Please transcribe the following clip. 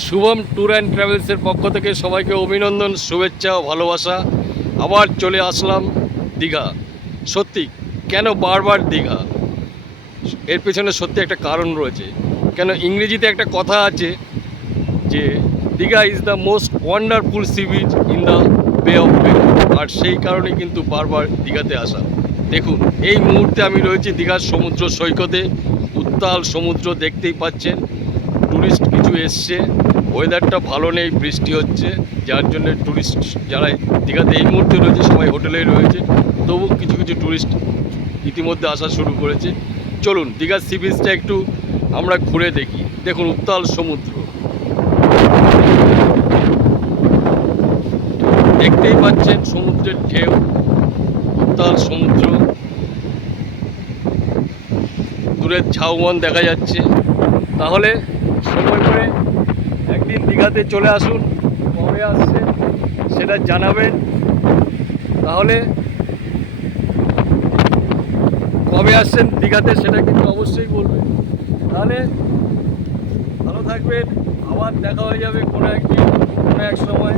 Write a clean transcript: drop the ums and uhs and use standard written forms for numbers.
Shubham tour and ট্রাভেলসের পক্ষ থেকে সবাইকে অভিনন্দন, শুভেচ্ছা ও ভালোবাসা। আবার চলে আসলাম দীঘা। সত্যি কেন বারবার দীঘা? এর পেছনে সত্যি একটা কারণ রয়েছে। কেন ইংরেজিতে একটা কথা আছে যে Digha is the most wonderful sea beach in the বে অফ বেঙ্গল। আর সেই কারণেই কিন্তু বারবার দীঘাতে আসা। দেখুন, এই মুহূর্তে আমি রয়েছি দীঘার সমুদ্র সৈকতে। উত্তাল সমুদ্র দেখতেই পাচ্ছেন। টুরিস্ট কিছু এসছে, ওয়েদারটা ভালো নেই, বৃষ্টি হচ্ছে, যার জন্য টুরিস্ট যারা দীঘাতে এই মুহূর্তে রয়েছে সবাই হোটেলেই রয়েছে। তবু কিছু কিছু টুরিস্ট ইতিমধ্যে আসা শুরু করেছে। চলুন দীঘার সি বিচটা একটু আমরা ঘুরে দেখি। দেখুন উত্তাল সমুদ্র দেখতেই পাচ্ছেন, সমুদ্রের ঢেউ, উত্তাল সমুদ্র, দূরের ঝাউবন দেখা যাচ্ছে। তাহলে সময় করে একদিন দীঘাতে চলে আসুন। কবে আসছেন সেটা জানাবেন। তাহলে কবে আসছেন দীঘাতে সেটা কিন্তু অবশ্যই বলবেন। তাহলে ভালো থাকবেন, আবার দেখা হয়ে যাবে কোনো একদিন, কোনো এক সময়।